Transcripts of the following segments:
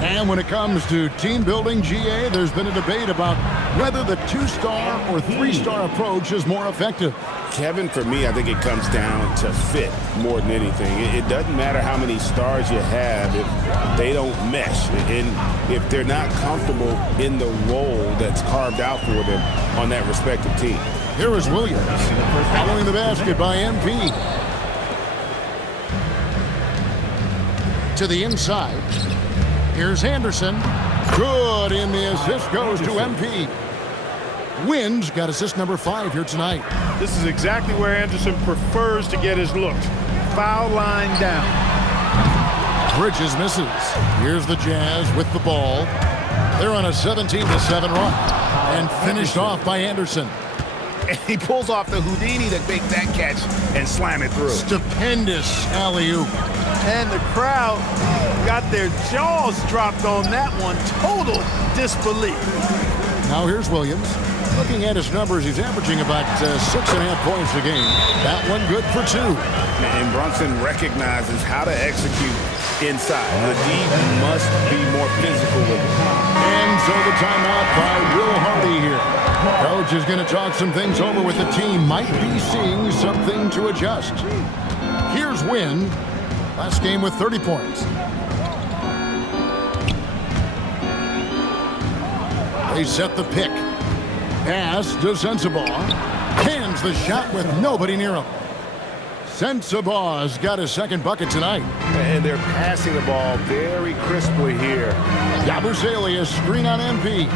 And when it comes to team building, GA, there's been a debate about whether the 2-star or 3-star approach is more effective. Kevin, for me, I think it comes down to fit more than anything. It doesn't matter how many stars you have if they don't mesh and if they're not comfortable in the role that's carved out for them on that respective team. Here is Williams following the basket by MP. To the inside. Here's Anderson. Good, and the assist goes to MP. Wins got assist number 5 here tonight. This is exactly where Anderson prefers to get his looks. Foul line down. Bridges misses. Here's the Jazz with the ball. They're on a 17-7 run. And finished off by Anderson. And he pulls off the Houdini to make that catch and slam it through. Stupendous alley-oop. And the crowd got their jaws dropped on that one. Total disbelief. Now here's Williams. Looking at his numbers, he's averaging about 6.5 points a game. That one good for 2. And Brunson recognizes how to execute inside. The D must be more physical with it. And so the timeout by Will Hardy here. Coach is going to talk some things over with the team. Might be seeing something to adjust. Here's Wynn. Last game with 30 points. They set the pick. Pass to Sensabaugh. Hands the shot with nobody near him. Sensabaugh's got his second bucket tonight. And they're passing the ball very crisply here. Yabusele, screen on MP.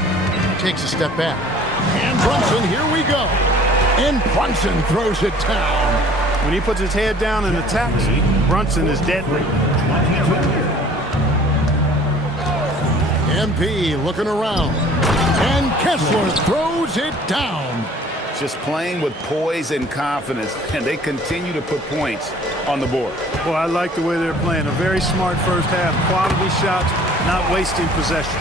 Takes a step back. And Brunson, here we go. And Brunson throws it down. When he puts his head down and attacks, Brunson is deadly. MP looking around. And Kessler throws it down. Just playing with poise and confidence, and they continue to put points on the board. Well, I like the way they're playing. A very smart first half. Quality shots, not wasting possession.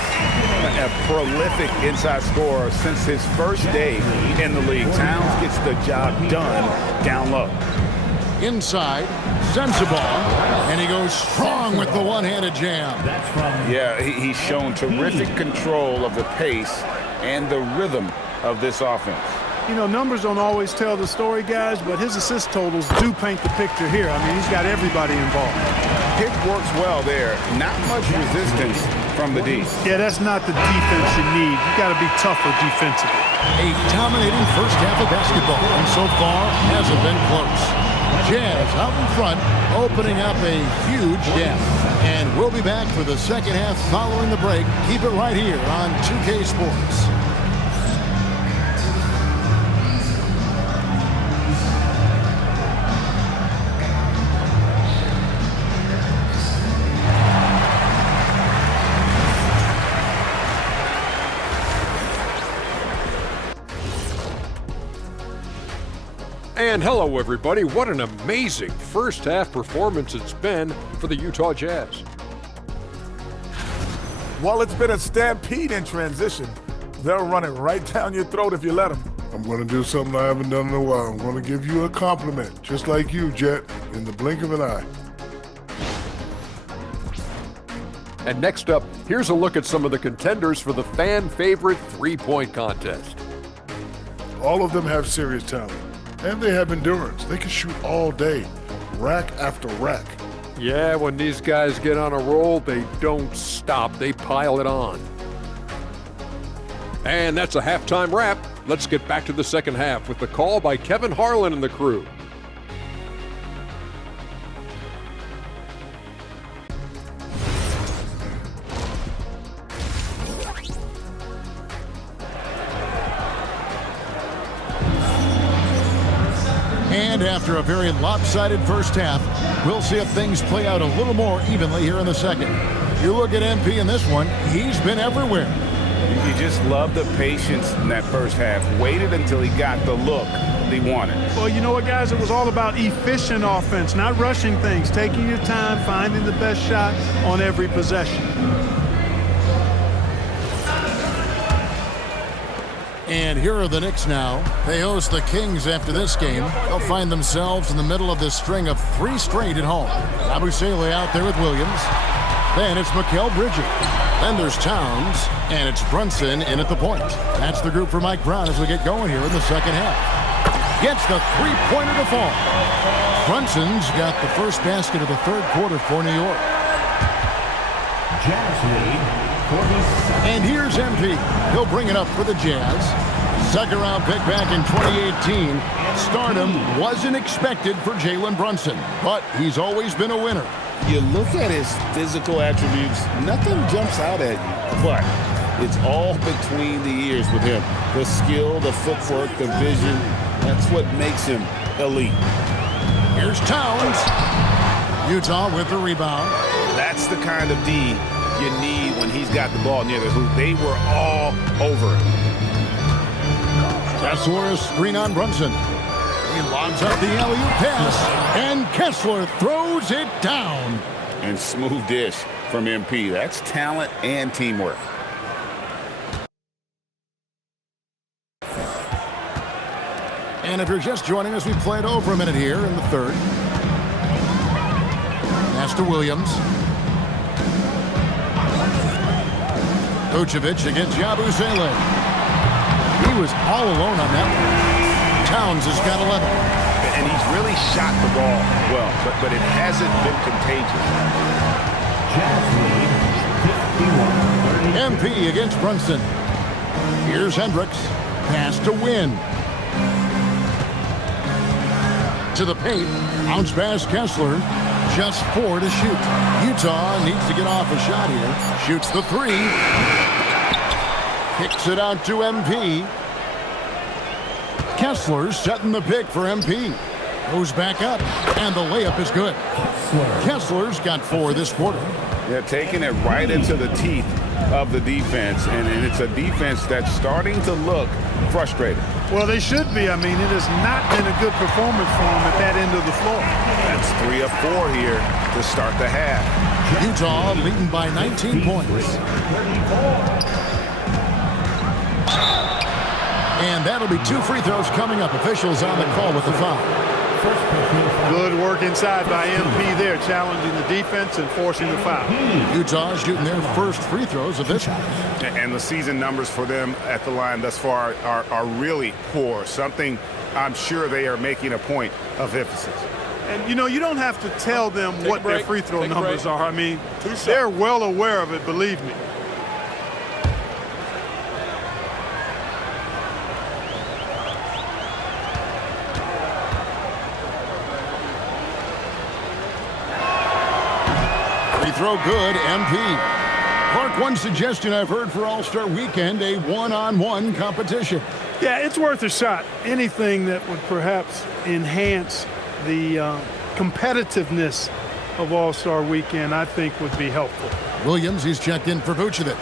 A prolific inside scorer since his first day in the league. Towns gets the job done down low. Inside, Sensabaugh, and he goes strong with the one-handed jam. Yeah, he's shown terrific control of the pace and the rhythm of this offense. You know, numbers don't always tell the story, guys, but his assist totals do paint the picture here. I mean, he's got everybody involved. Pick works well there. Not much resistance from the D. Yeah, that's not the defense you need. You got to be tougher defensively. A dominating first half of basketball, and so far hasn't been close. Jazz out in front, opening up a huge gap. And we'll be back for the second half following the break. Keep it right here on 2K Sports. And hello, everybody. What an amazing first half performance it's been for the Utah Jazz. Well, it's been a stampede in transition. They'll run it right down your throat if you let them. I'm going to do something I haven't done in a while. I'm going to give you a compliment, just like you, Jet, in the blink of an eye. And next up, here's a look at some of the contenders for the fan favorite three-point contest. All of them have serious talent, and they have endurance. They can shoot all day, rack after rack. Yeah, when these guys get on a roll, they don't stop. They pile it on. And that's a halftime wrap. Let's get back to the second half with the call by Kevin Harlan and the crew. And after a very lopsided first half, we'll see if things play out a little more evenly here in the second. You look at MP in this one, he's been everywhere. You just love the patience in that first half. Waited until he got the look he wanted. Well, you know what, guys? It was all about efficient offense, not rushing things, taking your time, finding the best shot on every possession. And here are the Knicks now. They host the Kings after this game. They'll find themselves in the middle of this string of 3 straight at home. Yabusele out there with Williams. Then it's Mikal Bridges. Then there's Towns, and it's Brunson in at the point. That's the group for Mike Brown as we get going here in the second half. Gets the three-pointer to fall. Brunson's got the first basket of the third quarter for New York. Jazz lead 47. And here's MP. He'll bring it up for the Jazz. Second-round pick back in 2018. Stardom wasn't expected for Jalen Brunson, but he's always been a winner. You look at his physical attributes, nothing jumps out at you, but it's all between the ears with him. The skill, the footwork, the vision, that's what makes him elite. Here's Towns. Utah with the rebound. That's the kind of D you need when he's got the ball near the hoop. They were all over it. Kessler screen on Brunson. He lobs up the alley-oop pass, and Kessler throws it down. And smooth dish from MP. That's talent and teamwork. And if you're just joining us, we played over a minute here in the third. Pass to Williams. Vucevic against Yabusele. He was all alone on that one. Towns has got 11. And he's really shot the ball well, but it hasn't been contagious. Jazz lead 51-30. MP against Brunson. Here's Hendricks. Pass to Wynn. To the paint. Bounce pass Kessler. Just 4 to shoot. Utah needs to get off a shot here. Shoots the 3. Kicks it out to MP. Kessler setting the pick for MP. Goes back up, and the layup is good. Kessler's got 4 this quarter. They're taking it right into the teeth of the defense, and it's a defense that's starting to look frustrated. Well, they should be. I mean, it has not been a good performance for them at that end of the floor. That's 3 of 4 here to start the half. Utah leading by 19 points. And that'll be 2 free throws coming up. Officials on the call with the foul. Good work inside by MP there, challenging the defense and forcing the foul. Utah shooting their first free throws of this one. And the season numbers for them at the line thus far are really poor. Something I'm sure they are making a point of emphasis. And, you know, you don't have to tell them what their free throw numbers are. I mean, they're well aware of it, believe me. Throw good, MP. Clark, one suggestion I've heard for All-Star Weekend, a one-on-one competition. Yeah, it's worth a shot. Anything that would perhaps enhance the competitiveness of All-Star Weekend, I think would be helpful. Williams, he's checked in for Vucevic.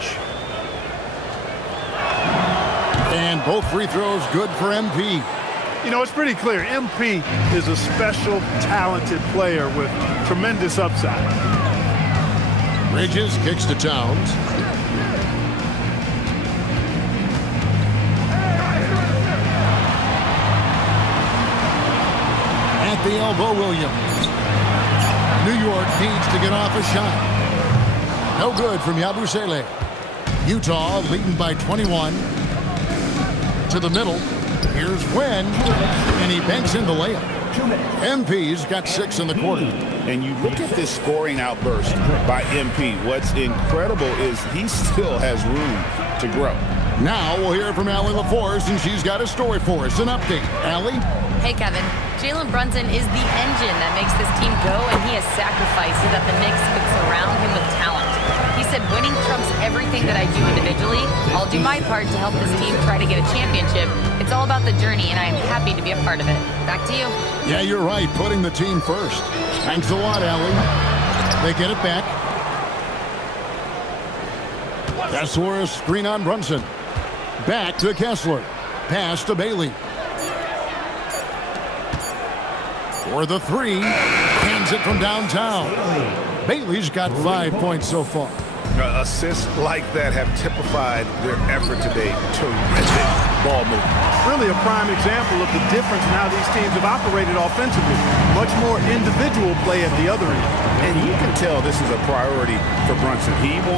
And both free throws good for MP. You know, it's pretty clear. MP is a special, talented player with tremendous upside. Bridges kicks to Towns. At the elbow, Williams. New York needs to get off a shot. No good from Yabusele. Utah leading by 21. To the middle. Here's Wynn. And he banks in the layup. MP's got 6 in the quarter. And you look at this scoring outburst by MP. What's incredible is he still has room to grow. Now we'll hear from Allie LaForce, and she's got a story for us. An update. Allie? Hey, Kevin. Jalen Brunson is the engine that makes this team go, and he has sacrificed so that the Knicks could surround him with talent. He said, winning trumps everything that I do individually. I'll do my part to help this team try to get a championship. It's all about the journey, and I am happy to be a part of it. Back to you. Yeah, you're right. Putting the team first. Thanks a lot, Allie. They get it back. Kessler, screen on Brunson. Back to Kessler. Pass to Bailey. For the 3. Hands it from downtown. Bailey's got 5 points so far. Assists like that have typified their effort today. Terrific ball movement. Really a prime example of the difference in how these teams have operated offensively. Much more individual play at the other end. And you can tell this is a priority for Brunson. He wants